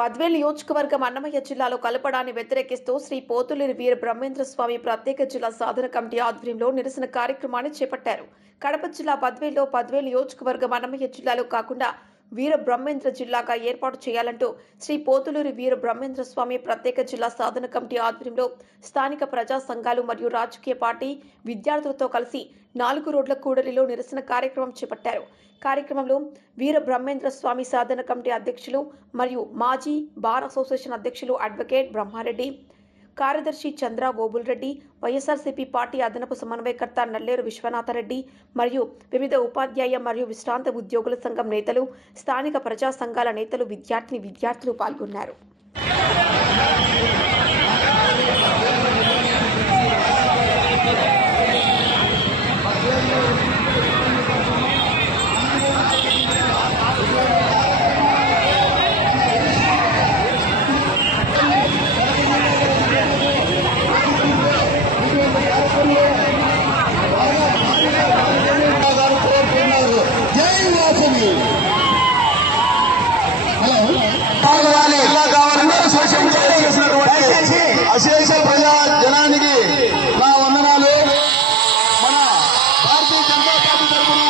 బద్వేల్ నియోజకవర్గం అన్నమయ్య జిల్లాలో కలపడాన్ని వ్యతిరేకిస్తూ శ్రీ పోతులేరు వీర బ్రహ్మేంద్ర స్వామి ప్రత్యేక జిల్లా సాధన కమిటీ ఆధ్వర్యంలో నిరసన కార్యక్రమాన్ని చేపట్టారు. కడప జిల్లా బద్వేల్లో బద్వేల్ నియోజకవర్గం అన్నమయ్య జిల్లాలో కాకుండా వీర బ్రహ్మేంద్ర జిల్లాగా ఏర్పాటు చేయాలంటూ శ్రీ పోతులూరి వీర బ్రహ్మేంద్ర స్వామి ప్రత్యేక జిల్లా సాధన కమిటీ ఆధ్వర్యంలో స్థానిక ప్రజా సంఘాలు మరియు రాజకీయ పార్టీ విద్యార్థులతో కలిసి నాలుగు రోడ్ల కూడలిలో నిరసన కార్యక్రమం చేపట్టారు. కార్యక్రమంలో వీర బ్రహ్మేంద్ర స్వామి సాధన కమిటీ అధ్యక్షులు మరియు మాజీ బార్ అసోసియేషన్ అధ్యక్షులు అడ్వకేట్ బ్రహ్మారెడ్డి కార్యదర్శి చంద్ర ఓబుల్రెడ్డి వైఎస్ఆర్సీపీ పార్టీ అదనపు సమన్వయకర్త నల్లేరు విశ్వనాథరెడ్డి మరియు వివిధ ఉపాధ్యాయ మరియు విశ్రాంత ఉద్యోగుల సంఘం నేతలు స్థానిక ప్రజా సంఘాల నేతలు విద్యార్థిని విద్యార్థులు పాల్గొన్నారు గారు కోరుతున్నారు జై వాసవి కావాలి ఇలా కావాలని సోషల్ మీడియా చేసినటువంటి అశేష ప్రజా జనానికి నా వందనాలు మన భారతీయ జనతా పార్టీ తరఫున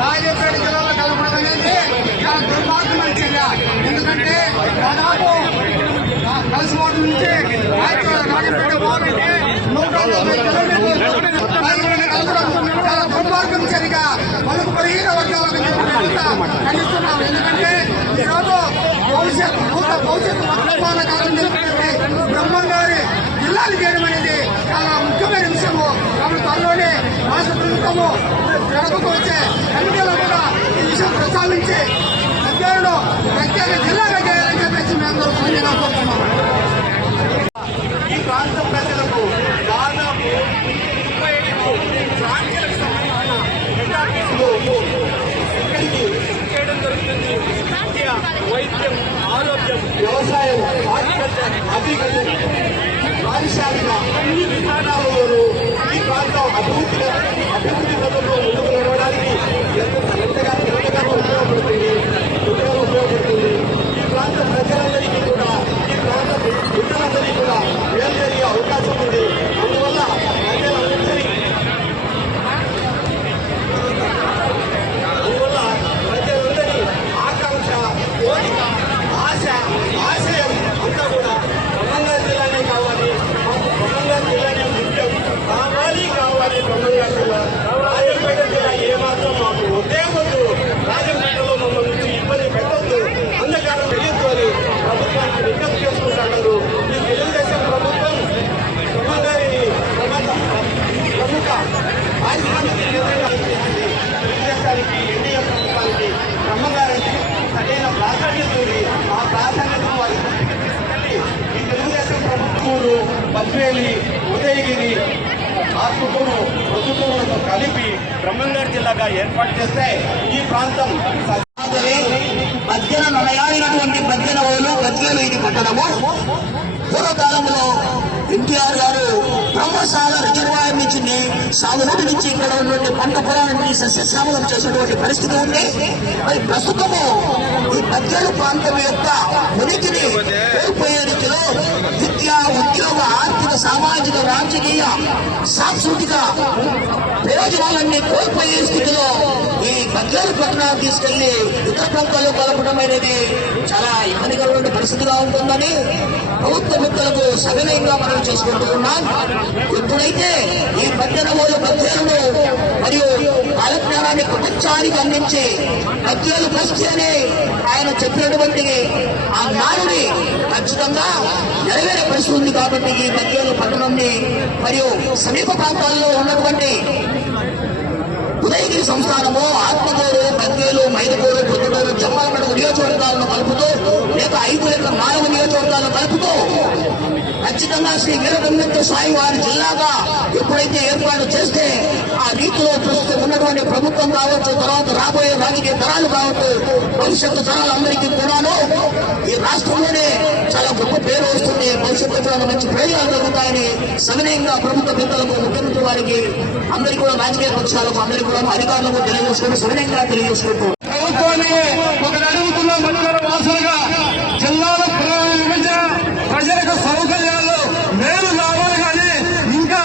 రాజేపేట జిల్లాలో కలపడం అనేది చాలా దుర్మార్గమైన చర్య ఎందుకంటే దాదాపు కలిసిపోవడం నుంచి రాయచూడ రాజపేట పోవాలంటే నూట నలభై కిలోమీటర్లు రైలులను కలపడం చాలా దుర్మార్గం చర్యగా మనకు పదిహేను వర్గాలకు ఖండిస్తున్నాం ఎందుకంటే ఈరోజు భవిష్యత్ నూత భవిష్యత్తు వర్తమాన కాలం జరుగుతుంది బ్రహ్మం గారి జిల్లాలు చేయడం అనేది చాలా ముఖ్యమైన విషయము. కాబట్టి త్వరలోనే రాష్ట్ర ప్రభుత్వము గడపకు వచ్చే కమిటీలో కూడా ఈ విషయం ప్రస్తావించి ఉద్యోగులు ప్రత్యేక జిల్లాగా చేయాలని చెప్పేసి మేము సంజయ్ ఈ ప్రాంత ప్రజలకు దాదాపు ముప్పై ఐదు బ్రాంచీలకు సంబంధించిన హెడ్ఆఫీసులు ఇక్కడికి చేయడం జరుగుతుంది. విద్య వైద్యం ఆరోగ్యం వ్యవసాయం హార్టికల్చర్ అగ్రికల్చర్ పారిశ్రామిక అన్ని విధానాలలోనూ ఈ ప్రాంతం అభివృద్ధి అభివృద్ధి పథంలో ముందుకు నడవడానికి ఎంత ఎంతగా ఎంతగానో ఉపయోగపడుతుంది ఎంతగానో ఉపయోగపడుతుంది ఈ ప్రాంత ప్రజలందరికీ కూడా ఈ ప్రాంత బిడ్డలందరికీ కూడా మేలు జరిగే అవకాశం ఉంది అందువల్ల ప్రజలందరికీ అందువల్ల ప్రజలందరి ఆకాంక్ష కోరిక ఆశ ఆశయం అంతా కూడా బ్రహ్మంగారి జిల్లానే కావాలి మాకు బ్రహ్మంగారి జిల్లానే ముఖ్యం కావాలి కావాలి బ్రహ్మంగారి జిల్లా రాజంపేట జిల్లా ఏమాత్రం మాకు ఒకే వద్దు రాజంపేటలో మమ్మల్ని నుంచి ఇబ్బంది పెట్టద్దు అంధకారం తెలియదు అని ప్రభుత్వానికి విజ్ఞప్తి చేసుకుంటున్నారు ఈ తెలుగుదేశం ప్రభుత్వం బ్రహ్మంగారిని ప్రముఖ ప్రముఖ పారిశ్రామిక కేంద్రంగా తీర్చిదిద్దింది. తెలుగుదేశానికి ఎన్డీఏ ప్రభుత్వానికి బ్రహ్మగారికి సరైన ప్రాధాన్యత ఉంది ఆ ప్రాధాన్యతను వారి దృష్టికి ఈ తెలుగుదేశం ప్రభుత్వము బద్వేలి ఉదయగిరి ఆత్మకూరు ప్రొద్దుటూరులతో కలిపి బ్రహ్మంగారి జిల్లాగా ఏర్పాటు చేస్తే ఈ ప్రాంతం మధ్యన నడయాడినటువంటి మధ్యన ఓలు బద్వేలు ఇది పట్టణము పూర్వకాలంలో ఎన్టీఆర్ గారు బ్రహ్మశాల రిజర్వాయర్ నుంచి సాగునీటి నుంచి ఇక్కడ ఉన్నటువంటి పంట పొలాన్ని సస్యశ్యామలం చేసినటువంటి పరిస్థితి ఉంది. మరి ప్రస్తుతము ఈ బద్వేలు ప్రాంతం యొక్క ఉనికిని కోల్పోయే రీతిలో విద్య ఉద్యోగ సామాజిక రాజకీయ సాంస్కృతిక ప్రయోజనాలన్నీ కోల్పోయే స్థితిలో ఈ బద్వేలు పట్టణాన్ని తీసుకెళ్ళి ఇతర ప్రాంతాల్లో కలపడం అనేది చాలా ఇబ్బందికరమైన పరిస్థితిగా ఉంటుందని ప్రభుత్వ వ్యక్తులకు సవినయంగా మనం చేసుకుంటూ ఉన్నాం. ఎప్పుడైతే ఈ పద్దెనమూల పద్యాలను మరియు కాలజ్ఞానాన్ని ప్రపంచానికి అందించి పద్యాలు బస్తీ అనే ఆయన చెప్పినటువంటి ఆ నాడుని ఖచ్చితంగా నెరవేరే పరిస్థితి ఉంది కాబట్టి ఈ మధ్యలో పట్టణంని మరియు సమీప ప్రాంతాల్లో ఉన్నటువంటి ఉదయగిరి సంస్థానము ఆత్మకూరు బద్వేలు మైదకూరు పొద్దుటూరు జమ్మాలమడుగు నియోజకవర్గాలను కలుపుతూ లేక ఐదు లేక నాలుగు నియోజకవర్గాలను కలుపుతూ ఖచ్చితంగా శ్రీ వీరబ్రహ్మేంద్ర స్వామి వారి జిల్లాగా ఎప్పుడైతే ఏర్పాటు చేస్తే ఆ రీతిలో ప్రస్తుతం ఉన్నటువంటి ప్రభుత్వం కావచ్చు తర్వాత రాబోయే రాజకీయ తరాలు కావచ్చు భవిష్యత్తు తరాలందరికీ కూడాను ఈ రాష్ట్రంలోనే చాలా గొప్ప పేరు వస్తుంది. భవిష్యత్తు చాలా మంచి ప్రయోజనాలు జరుగుతాయని సవినయంగా ప్రభుత్వ పెద్దలకు ముఖ్యమంత్రి వారికి అందరికీ కూడా రాజకీయ పక్షాలకు అందరికీ మేము అధికారులకు తెలియజేసుకుంటూ సవినంగా తెలియజేసుకుంటూ. ప్రభుత్వాన్ని ఒక అడుగుతున్న మనుగడ వాసులుగా జిల్లాల విభజన ప్రజలకు సౌకర్యాలు మేలు రావాలి కానీ ఇంకా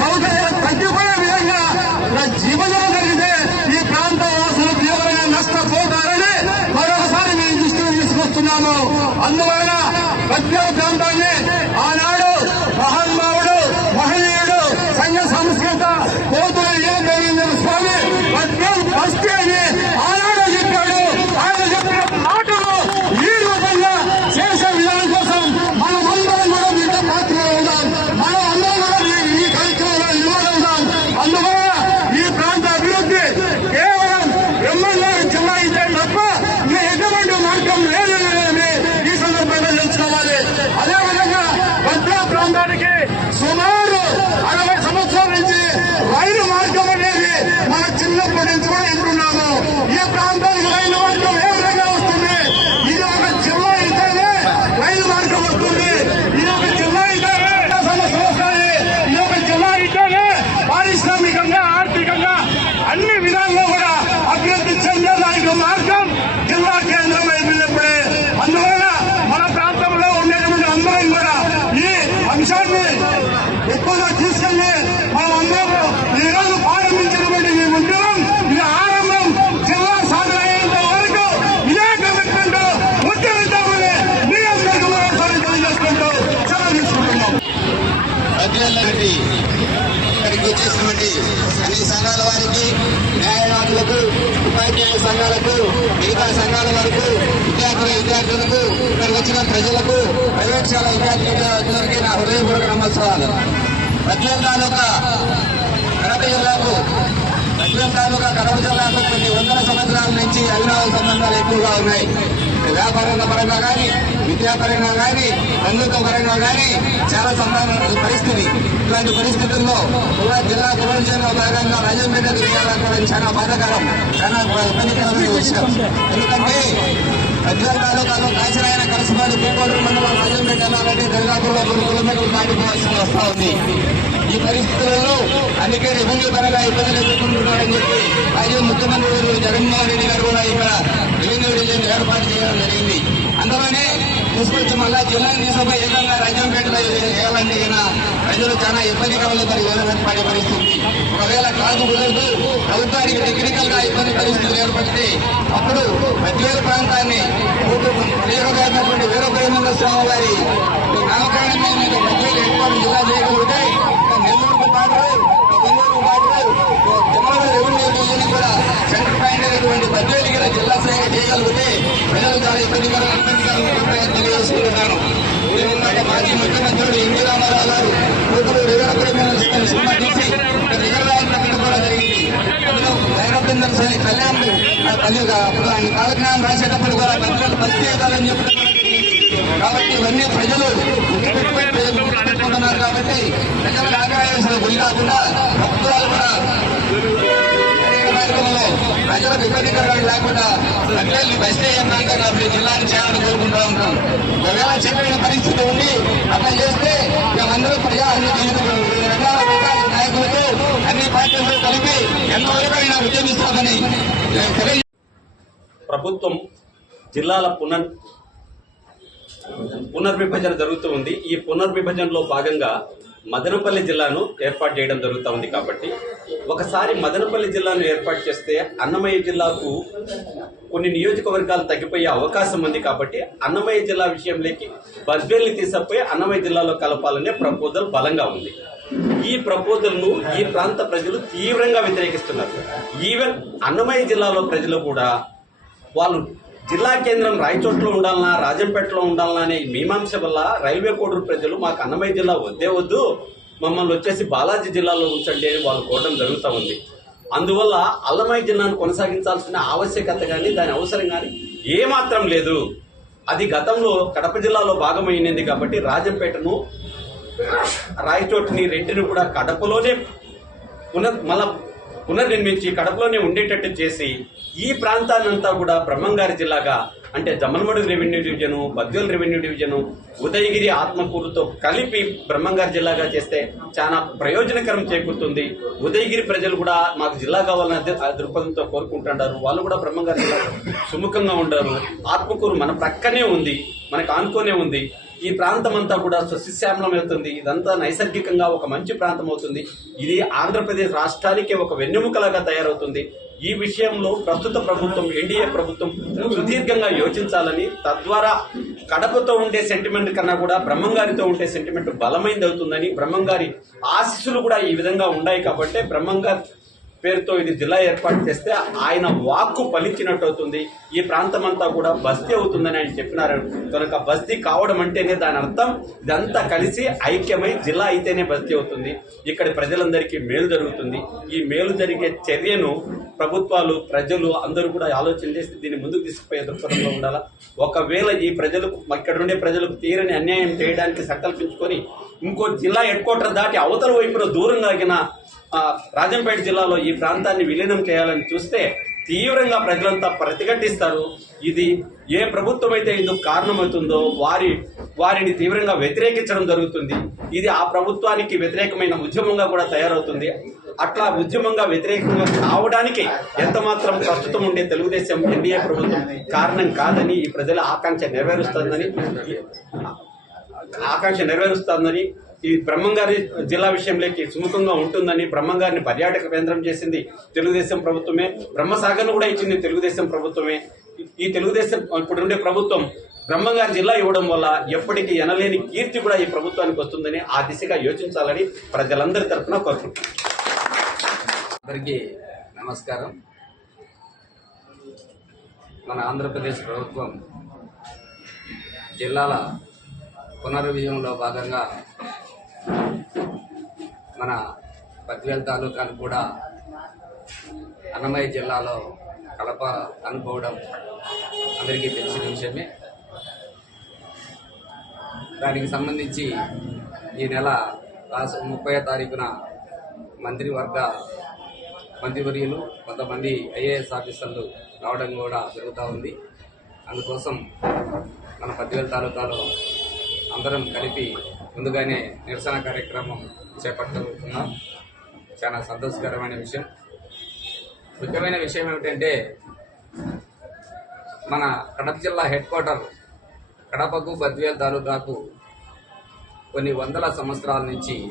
సౌకర్యాలు తగ్గిపోయే విధంగా విభజన జరిగితే ఈ ప్రాంత వాసులు తీవ్రంగా నష్టపోతారని మరొకసారి మేము దృష్టిలో తీసుకొస్తున్నాము అందువలన Come on. చేసినటువంటి అన్ని సంఘాల వారికి న్యాయవాదులకు ఉపాధ్యాయ సంఘాలకు మిగతా సంఘాల వరకు విద్యార్థుల విద్యార్థులకు ఇక్కడ వచ్చిన ప్రజలకు ప్రైవేట్ శాల విద్యార్థులందరికీ నా హృదయపూర్వక నమస్కారాలు. ప్రజ్వల్ తాలూకా కడప జిల్లాకు ప్రజ్వల్ తాలూకా కడప జిల్లాకు కొన్ని వందల సంవత్సరాల నుంచి అభినవ సంబంధాలు ఎక్కువగా ఉన్నాయి. వ్యాపారాల పరంగా కానీ విద్యాపరంగా కానీ బంధుత్వ పరంగా కానీ చాలా సమాన పరిస్థితి. ఇలాంటి పరిస్థితుల్లో కూడా జిల్లా పునరుద్ధరణలో భాగంగా రాజంపేటకు చేయాలనుకోవడం చాలా బాధాకరం. చాలా ఇబ్బందికరమైన విషయం. ఎందుకంటే ప్రజ్వల్ తాలూకాలో కాశీరాయన కలిసిపాటి పేకోడు మండలం రాజంపేట వెళ్ళాలంటే దరిదాపుల్లో కొన్ని కిలోమీటర్లు దాటిపోవాల్సి వస్తా ఉంది. ఈ పరిస్థితులలో అందుకే రెవెన్యూ పరంగా ఇబ్బందులు ఎదుర్కొంటున్నారని చెప్పి మాజీ ముఖ్యమంత్రి గారు జగన్మోహన్ రెడ్డి గారు కూడా ఇక్కడ ఏర్పాటు చేయడం జరిగింది. అందులోనే తీసుకొచ్చి మళ్ళా జిల్లాను తీసుకుపోయి ఏకంగా రాజ్యంపేటలో చేయాలంటే ఈయన ప్రజలు చాలా ఇబ్బందికరంలో మరి పడే పరిస్థితి. ఒకవేళ కాదు కుదరదు ప్రభుత్వానికి టెక్నికల్గా ఇబ్బంది పరిస్థితులు ఏర్పడితే అప్పుడు మధ్యవేల ప్రాంతాన్ని ప్రయోగమైనటువంటి వీరబ్రహ్మేంద్ర స్వామి వారి నామకరణం మీద మధ్యవేలు ఏర్పాటు జిల్లా చేయగలిగితే నెల్లూరుకు పాటు బెంగళూరు పాటు జమ్మలమూరు రెవెన్యూ డివిజన్ కూడా సెంటర్ పాయింట్ అయినటువంటి బద్వేలు కూడా జిల్లా స్థాయిగా చేయగలిగితే ప్రజలు చాలా ఇబ్బందికరం ఇబ్బందికరంగా ఉంటాయని తెలియజేసుకుంటున్నాను ఇదేవిధంగా మాజీ ముఖ్యమంత్రులు ఎన్టీ రామారావు గారు కూతురు రిజర్వేషన్ సినిమా తీసి రిజర్వేషన్ కూడా జరిగింది అందులో కళ్యాణ్ తల్లి అప్పుడు ఆయన కాలజ్ఞానం రాసేటప్పుడు కూడా బద్వేలు బస్తీ చెప్పడం కాబట్టి ఇవన్నీ ప్రజలు పెట్టుకుంటున్నారు కాబట్టి ప్రజలకు ఆగ్రహించిన గురి కాకుండా ప్రభుత్వాలు కూడా సరైన ప్రజలకు ఇబ్బంది కలగడం లేకుండా ప్రజల్ని బస్టే అన్నాక కాబట్టి జిల్లాని చేయాలని కోరుకుంటా ఉంటాం. ఒకవేళ చెప్పిన పరిస్థితి ఉండి అట్లా చేస్తే మేమందరూ ప్రజా అన్ని జీవితం నాయకులతో అన్ని పార్టీలతో కలిపి ఎంతవరకైనా ఉద్యమిస్తామని ప్రభుత్వం జిల్లాల పునర్ పునర్విభజన జరుగుతూ ఉంది. ఈ పునర్విభజనలో భాగంగా మదనపల్లి జిల్లాను ఏర్పాటు చేయడం జరుగుతూ ఉంది కాబట్టి ఒకసారి మదనపల్లి జిల్లాను ఏర్పాటు చేస్తే అన్నమయ్య జిల్లాకు కొన్ని నియోజకవర్గాలు తగ్గిపోయే అవకాశం ఉంది కాబట్టి అన్నమయ్య జిల్లా విషయంలోకి బజ్బేల్ని తీసుకుపోయి అన్నమయ్య జిల్లాలో కలపాలనే ప్రపోజల్ బలంగా ఉంది. ఈ ప్రపోజల్ను ఈ ప్రాంత ప్రజలు తీవ్రంగా వ్యతిరేకిస్తున్నారు. ఈవెన్ అన్నమయ్య జిల్లాలో ప్రజలు కూడా వాళ్ళు జిల్లా కేంద్రం రాయచోట్లో ఉండాలన్నా రాజంపేటలో ఉండాలన్నా అనే మీమాంస వల్ల రైల్వే కోడూరు ప్రజలు మాకు అన్నమయ్య జిల్లా వద్దే వద్దు మమ్మల్ని వచ్చేసి బాలాజీ జిల్లాలో ఉంచండి అని వాళ్ళు కోవడం జరుగుతూ ఉంది. అందువల్ల అల్లమయ్య జిల్లాను కొనసాగించాల్సిన ఆవశ్యకత కానీ దాని అవసరం కానీ ఏమాత్రం లేదు. అది గతంలో కడప జిల్లాలో భాగమైనది కాబట్టి రాజంపేటను రాయచోటిని రెంటిని కూడా కడపలోనే పునర్ మళ్ళా పునర్నిర్మించి కడపలోనే ఉండేటట్టు చేసి ఈ ప్రాంతాన్నంతా కూడా బ్రహ్మంగారి జిల్లాగా అంటే Jammalamadugu revenue division Badvel revenue division Udayagiri ఆత్మకూరుతో కలిపి బ్రహ్మంగారి జిల్లాగా చేస్తే చాలా ప్రయోజనకరం చేకూరుతుంది. ఉదయగిరి ప్రజలు కూడా మాకు జిల్లా కావాలనే దృక్పథంతో కోరుకుంటుంటారు. వాళ్ళు కూడా బ్రహ్మంగారి జిల్లా సుముఖంగా ఉంటారు ఆత్మకూరు మన ప్రక్కనే ఉంది. మనకు ఆనుకోనే ఉంది. ఈ ప్రాంతం అంతా కూడా సస్యశ్యామలం అవుతుంది. ఇదంతా నైసర్గికంగా ఒక మంచి ప్రాంతం అవుతుంది. ఇది ఆంధ్రప్రదేశ్ రాష్ట్రానికే ఒక వెన్నెముకలాగా తయారవుతుంది. ఈ విషయంలో ప్రస్తుత ప్రభుత్వం ఎన్డీఏ ప్రభుత్వం సుదీర్ఘంగా యోచించాలని తద్వారా కడపతో ఉండే సెంటిమెంట్ కన్నా కూడా బ్రహ్మంగారితో ఉండే సెంటిమెంట్ బలమైంది అవుతుందని బ్రహ్మంగారి ఆశీస్సులు కూడా ఈ విధంగా ఉన్నాయి కాబట్టి బ్రహ్మంగారి పేరుతో ఇది జిల్లా ఏర్పాటు చేస్తే ఆయన వాక్కు ఫలించినట్టు అవుతుంది. ఈ ప్రాంతం అంతా కూడా బస్తీ అవుతుందని ఆయన చెప్పినారు. కనుక బస్తీ కావడం అంటేనే దాని అర్థం. ఇదంతా కలిసి ఐక్యమై జిల్లా అయితేనే బస్తీ అవుతుంది. ఇక్కడ ప్రజలందరికీ మేలు జరుగుతుంది. ఈ మేలు జరిగే చర్యను ప్రభుత్వాలు ప్రజలు అందరూ కూడా ఆలోచన చేసి దీన్ని ముందుకు తీసుకుపోయే దృక్పథంలో ఉండాలా? ఒకవేళ ఈ ప్రజలకు ఇక్కడ ఉండే ప్రజలకు తీరని అన్యాయం చేయడానికి సంకల్పించుకొని ఇంకో జిల్లా హెడ్ క్వార్టర్ దాటి అవతల వైపున దూరం ఆగిన రాజంపేట జిల్లాలో ఈ ప్రాంతాన్ని విలీనం చేయాలని చూస్తే తీవ్రంగా ప్రజలంతా ప్రతిఘటిస్తారు. ఇది ఏ ప్రభుత్వం అయితే ఇందుకు కారణమవుతుందో వారి వారిని తీవ్రంగా వ్యతిరేకించడం జరుగుతుంది. ఇది ఆ ప్రభుత్వానికి వ్యతిరేకమైన ఉద్యమంగా కూడా తయారవుతుంది. అట్లా ఉద్యమంగా వ్యతిరేకంగా కావడానికి ఎంత మాత్రం ప్రస్తుతం ఉండే తెలుగుదేశం ఎన్డీఏ ప్రభుత్వం కారణం కాదని ఈ ప్రజల ఆకాంక్ష నెరవేరుస్తుందని ఆకాంక్ష నెరవేరుస్తుందని ఈ బ్రహ్మంగారి జిల్లా విషయంలోకి సుముఖంగా ఉంటుందని బ్రహ్మంగారిని పర్యాటక కేంద్రం చేసింది తెలుగుదేశం ప్రభుత్వమే. బ్రహ్మసాగర్ను కూడా ఇచ్చింది తెలుగుదేశం ప్రభుత్వమే. ఈ తెలుగుదేశం ఇప్పుడు ఉండే ప్రభుత్వం బ్రహ్మంగారి జిల్లా ఇవ్వడం వల్ల ఎప్పటికీ ఎనలేని కీర్తి కూడా ఈ ప్రభుత్వానికి వస్తుందని ఆ దిశగా యోచించాలని ప్రజలందరి తరఫున కోరుకుంటున్నాను అందరికీ నమస్కారం. మన ఆంధ్రప్రదేశ్ ప్రభుత్వం జిల్లాల పునర్విజయంలో భాగంగా మన పద్వేల్ తాలూకాను కూడా అన్నమయ్య జిల్లాలో కలప అనుకోవడం అందరికీ తెలిసిన విషయమే. దానికి సంబంధించి ఈ నెల రాష్ట్ర ముప్పై తారీఖున మంత్రివర్గ మంత్రివర్యులు కొంతమంది ఐఏఎస్ ఆఫీసర్లు రావడం కూడా జరుగుతూ ఉంది. అందుకోసం మన పద్వేల తాలూకాలో అందరం కలిపి ముందుగానే నిరసన కార్యక్రమం చేపట్టుతున్నాం చాలా సంతోషకరమైన విషయం. ముఖ్యమైన విషయం ఏమిటంటే మన కడప జిల్లా హెడ్ క్వార్టర్ కడపకు బద్వేల్ తాలూకాకు కొన్ని వందల సంవత్సరాల నుంచి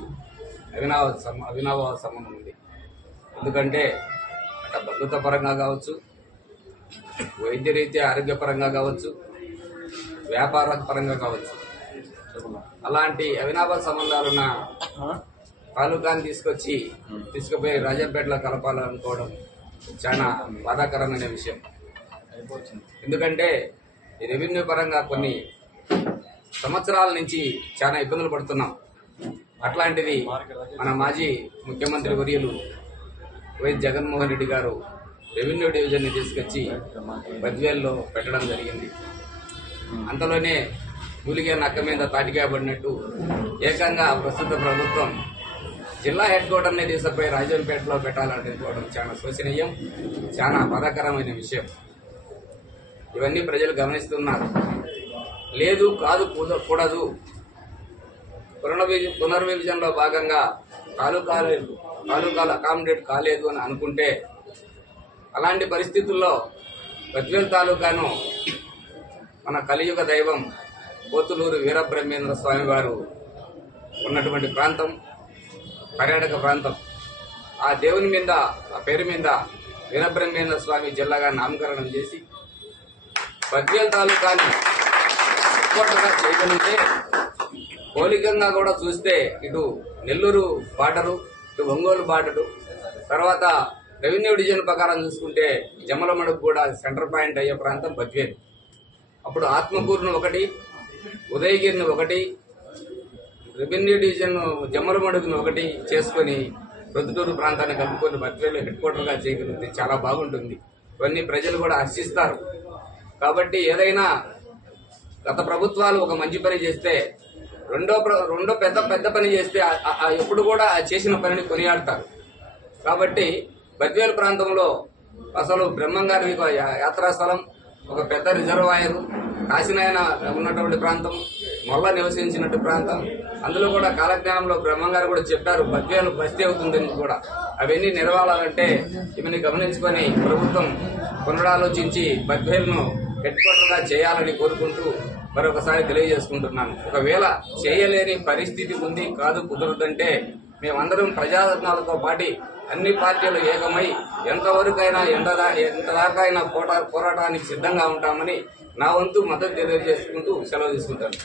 అవినావ సం- అవినావ సంబంధం ఉంది. ఎందుకంటే అట్లా బంధుత్వ పరంగా కావచ్చు వైద్యరీత్యా ఆరోగ్యపరంగా కావచ్చు వ్యాపార పరంగా కావచ్చు. అలాంటి అవినాభ సంబంధాలున్న తాలూకాని తీసుకొచ్చి తీసుకుపోయి రాజంపేటలో కలపాలనుకోవడం చాలా బాధాకరమైన విషయం. ఎందుకంటే రెవెన్యూ పరంగా కొన్ని సంవత్సరాల నుంచి చాలా ఇబ్బందులు పడుతున్నాం. అట్లాంటిది మన మాజీ ముఖ్యమంత్రి వర్యులు వైఎస్ జగన్మోహన్ రెడ్డి గారు రెవెన్యూ డివిజన్ని తీసుకొచ్చి బద్వేల్లో పెట్టడం జరిగింది. అంతలోనే మూలిగే నక్క మీద తాటికాయబడినట్టు ఏకంగా ప్రస్తుత ప్రభుత్వం జిల్లా హెడ్ క్వార్టర్ని తీసుకుపోయి రాజంపేటలో పెట్టాలనుకోవడం చాలా శోచనీయం చాలా బాధాకరమైన విషయం. ఇవన్నీ ప్రజలు గమనిస్తున్నారు. లేదు కాదు కూడదు. పునర్వి- పునర్విభజనలో భాగంగా తాలూకాలు తాలూకాలు అకామిడేట్ కాలేదు అని అనుకుంటే అలాంటి పరిస్థితుల్లో ప్రజ్వల్ తాలూకాను మన కలియుగ దైవం పోతులూరు వీరబ్రహ్మేంద్ర స్వామి వారు ఉన్నటువంటి ప్రాంతం పర్యాటక ప్రాంతం. ఆ దేవుని మీద ఆ పేరు మీద వీరబ్రహ్మేంద్ర స్వామి జిల్లాగా నామకరణం చేసి పద్యం తాలూకాని కోటగా చేయగలిగితే పోలికంగా కూడా చూస్తే ఇటు నెల్లూరు బార్డరు ఇటు ఒంగోలు బార్డరు తర్వాత రెవెన్యూ డివిజన్ ప్రకారం చూసుకుంటే జమలమడుగు కూడా సెంటర్ పాయింట్ అయ్యే ప్రాంతం బద్వేల్ అప్పుడు ఆత్మకూరును ఒకటి ఉదయగిరిని ఒకటి రెవెన్యూ డివిజన్ జమ్మలమడుగును ఒకటి చేసుకొని ప్రొద్దుటూరు ప్రాంతాన్ని కలుపుకొని మధ్యలో హెడ్ క్వార్టర్గా చేయగలిగితే చాలా బాగుంటుంది. ఇవన్నీ ప్రజలు కూడా హర్షిస్తారు కాబట్టి ఏదైనా గత ప్రభుత్వాలు ఒక మంచి పని చేస్తే రెండో ప్ర- రెండో పెద్ద పెద్ద పని చేస్తే ఎప్పుడు కూడా ఆ చేసిన పనిని కొనియాడతారు. కాబట్టి బద్వేలు ప్రాంతంలో అసలు బ్రహ్మంగారి యాత్రాస్థలం ఒక పెద్ద రిజర్వాయర్. కాశీనాయన ఉన్నటువంటి ప్రాంతం మొల్ల నివసించినట్టు ప్రాంతం. అందులో కూడా కాలజ్ఞానంలో బ్రహ్మంగారు కూడా చెప్పారు భక్తులు బస్తీ అవుతుందని కూడా. అవన్నీ నెరవాలంటే ఇవన్నీ గమనించుకొని ప్రభుత్వం పునరాలోచించి బద్వేలును హెడ్ క్వార్టర్ చేయాలని కోరుకుంటూ మరొకసారి తెలియజేసుకుంటున్నాను. ఒకవేళ చేయలేని పరిస్థితి ఉంది కాదు కుదరదంటే మేమందరం ప్రజారత్నాలతో పాటి అన్ని పార్టీలు ఏకమై ఎంతవరకైనా ఎంత ఎంత అయినా పోటా పోరాటానికి సిద్ధంగా ఉంటామని నా వంతు మద్దతు తెలియజేసుకుంటూ సెలవు తీసుకుంటాను.